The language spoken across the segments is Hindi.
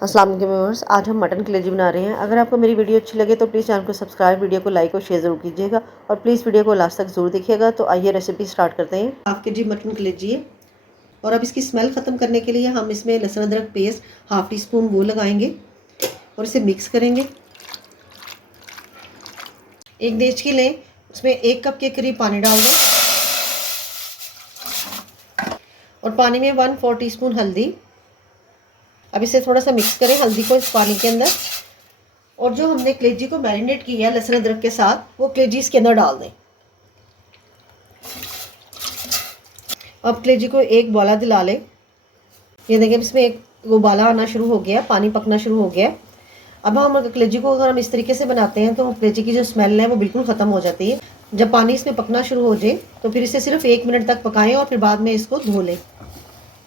अस्सलाम वालेकुम व्यूअर्स, आज हम मटन कलेजी बना रहे हैं। अगर आपको मेरी वीडियो अच्छी लगे तो प्लीज़ चैनल को सब्सक्राइब, वीडियो को लाइक और शेयर ज़रूर कीजिएगा और प्लीज़ वीडियो को लास्ट तक ज़रूर देखिएगा। तो आइए रेसिपी स्टार्ट करते हैं। हाफ के जी मटन कलेजी है और अब इसकी स्मेल ख़त्म करने के लिए हम इसमें लहसुन अदरक पेस्ट हाफ़ टी स्पून वो लगाएंगे और इसे मिक्स करेंगे। एक देचकी लें, उसमें 1 कप के करीब पानी डाल दें और पानी में 1/4 टीस्पून हल्दी। अब इसे थोड़ा सा मिक्स करें हल्दी को इस पानी के अंदर, और जो हमने कलेजी को मैरिनेट किया है लहसुन अदरक के साथ वो कलेजी इसके अंदर डाल दें। अब कलेजी को एक उबाला दिला लें। ये देखें इसमें एक उबाला आना शुरू हो गया, पानी पकना शुरू हो गया। अब हम कलेजी को अगर हम इस तरीके से बनाते हैं तो कलेजी की जो स्मेल है वो बिल्कुल ख़त्म हो जाती है। जब पानी इसमें पकना शुरू हो जाए तो फिर इसे सिर्फ 1 मिनट तक पकाएं और फिर बाद में इसको धो लें।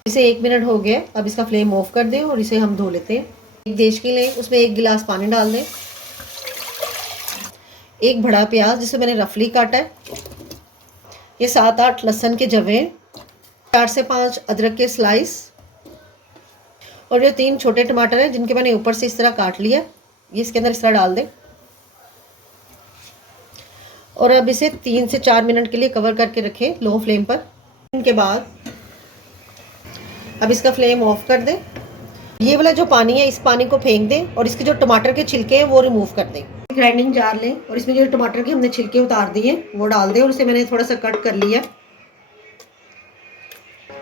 इसे 1 मिनट हो गया, अब इसका फ्लेम ऑफ कर दें और इसे हम धो लेते हैं। एक देचकी लें, उसमें 1 गिलास पानी डाल दें। एक बड़ा प्याज जिसे मैंने रफली काटा है, ये 7-8 लहसुन के जवे, 4 से 5 अदरक के स्लाइस और ये 3 छोटे टमाटर हैं जिनके मैंने ऊपर से इस तरह काट लिया, ये इसके अंदर इस तरह डाल दें। और अब इसे 3 से 4 मिनट के लिए कवर करके रखें लो फ्लेम पर। इनके बाद अब इसका फ्लेम ऑफ कर दें। ये वाला जो पानी है इस पानी को फेंक दें और इसके जो टमाटर के छिलके हैं वो रिमूव कर दें। ग्राइंडिंग जार लें और इसमें जो टमाटर के हमने छिलके उतार दिए वो डाल दें और इसे मैंने थोड़ा सा कट कर लिया,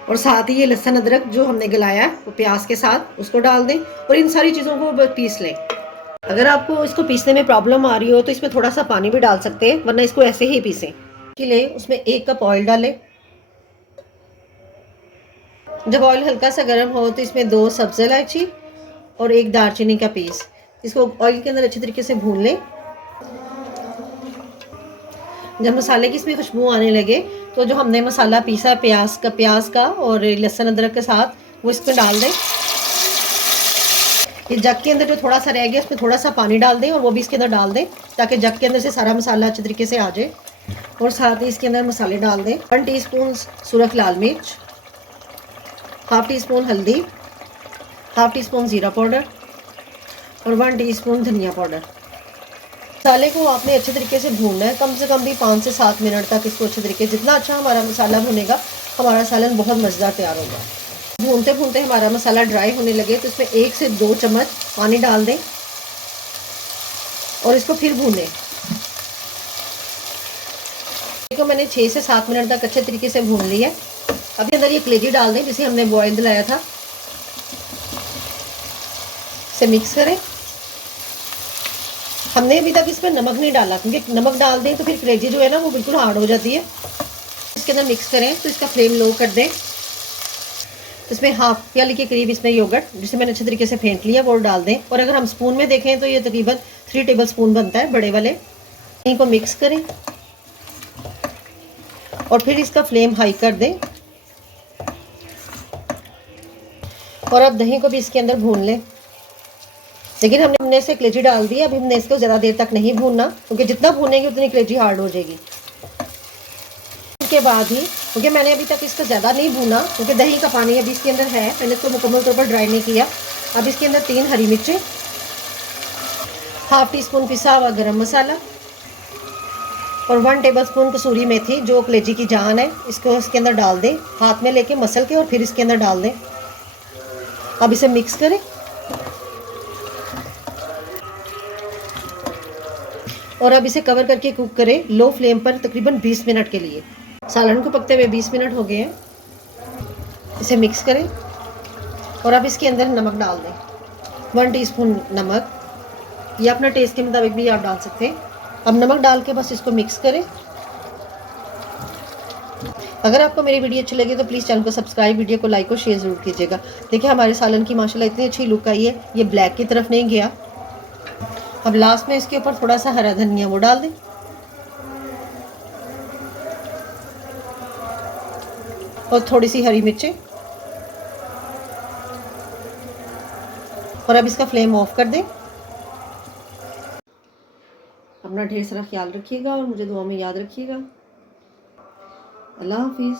और साथ ही ये लहसुन अदरक जो हमने गलाया वो प्याज के साथ उसको डाल दें और इन सारी चीज़ों को पीस लें। अगर आपको इसको पीसने में प्रॉब्लम आ रही हो तो इसमें थोड़ा सा पानी भी डाल सकते हैं, वरना इसको ऐसे ही पीसें। लें, उसमें 1 कप ऑयल डालें। जब ऑयल हल्का सा गर्म हो तो इसमें 2 सब्ज़ इलायची और 1 दालचीनी का पीस, इसको ऑयल के अंदर अच्छी तरीके से भून लें। जब मसाले की इसमें खुशबू आने लगे तो जो हमने मसाला पीसा प्याज का और लहसुन अदरक के साथ वो इसमें डाल दें। ये जग के अंदर जो थोड़ा सा रह गया उसमें थोड़ा सा पानी डाल दें और वो भी इसके अंदर डाल दें ताकि जग के अंदर से सारा मसाला अच्छे तरीके से आ जाए। और साथ ही इसके अंदर मसाले डाल दें। 1 टीस्पून सुरख लाल मिर्च, हाफ टी स्पून हल्दी, हाफ टी स्पून ज़ीरा पाउडर और 1 टीस्पून धनिया पाउडर। मसाले को आपने अच्छे तरीके से भूनना है, कम से कम भी 5 से 7 मिनट तक इसको अच्छे तरीके। जितना अच्छा हमारा मसाला भुनेगा हमारा सालन बहुत मज़ेदार तैयार होगा। भूनते भूनते हमारा मसाला ड्राई होने लगे तो इसमें 1 से 2 चम्मच पानी डाल दें और इसको फिर भूनें। इसको मैंने 6 से 7 मिनट तक अच्छे तरीके से भून लिया है। अभी अंदर ये कलेजी डाल दें जिसे हमने बॉयल दिलाया था, इसे मिक्स करें। हमने अभी तक इसमें नमक नहीं डाला क्योंकि नमक डाल दें तो फिर कलेजी जो है ना वो बिल्कुल हार्ड हो जाती है। इसके अंदर मिक्स करें तो इसका फ्लेम लो कर दें। इसमें हाफ प्याली के करीब इसमें योगर्ट जिसे मैंने अच्छे तरीके से फेंट लिया वो डाल दें। और अगर हम स्पून में देखें तो ये तकरीबन 3 टेबल स्पून बनता है बड़े वाले। इनको मिक्स करें और फिर इसका फ्लेम हाई कर दें और अब दही को भी इसके अंदर भून लें। लेकिन हमने इसे कलेजी डाल दी, अभी हमने इसको ज़्यादा देर तक नहीं भूनना क्योंकि जितना भूनेंगे उतनी कलेजी हार्ड हो जाएगी। उसके बाद ही, क्योंकि मैंने अभी तक इसको ज़्यादा नहीं भूना क्योंकि दही का पानी अभी इसके अंदर है, मैंने इसको मुकम्मल तौर पर ड्राई नहीं किया। अब इसके अंदर 3 हरी मिर्चें, हाफ टी स्पून पिसा हुआ गरम मसाला और 1 टेबल स्पून कसूरी मेथी जो कलेजी की जान है, इसको इसके अंदर डाल दें। हाथ में लेके मसल के और फिर इसके अंदर डाल दें। अब इसे मिक्स करें और अब इसे कवर करके कुक करें लो फ्लेम पर तकरीबन 20 मिनट के लिए। सालन को पकते हुए 20 मिनट हो गए हैं। इसे मिक्स करें और अब इसके अंदर नमक डाल दें। 1 टीस्पून नमक, या अपना टेस्ट के मुताबिक भी आप डाल सकते हैं। अब नमक डाल के बस इसको मिक्स करें। अगर आपको मेरी वीडियो अच्छी लगी तो प्लीज़ चैनल को सब्सक्राइब, वीडियो को लाइक और शेयर ज़रूर कीजिएगा। देखिए हमारे सालन की माशाल्लाह इतनी अच्छी लुक आई है, ये ब्लैक की तरफ नहीं गया। अब लास्ट में इसके ऊपर थोड़ा सा हरा धनिया वो डाल दें और थोड़ी सी हरी मिर्चें, और अब इसका फ्लेम ऑफ कर दें। अपना ढेर सारा ख्याल रखिएगा और मुझे दुआ में याद रखिएगा। अल्लाह हाफिज़।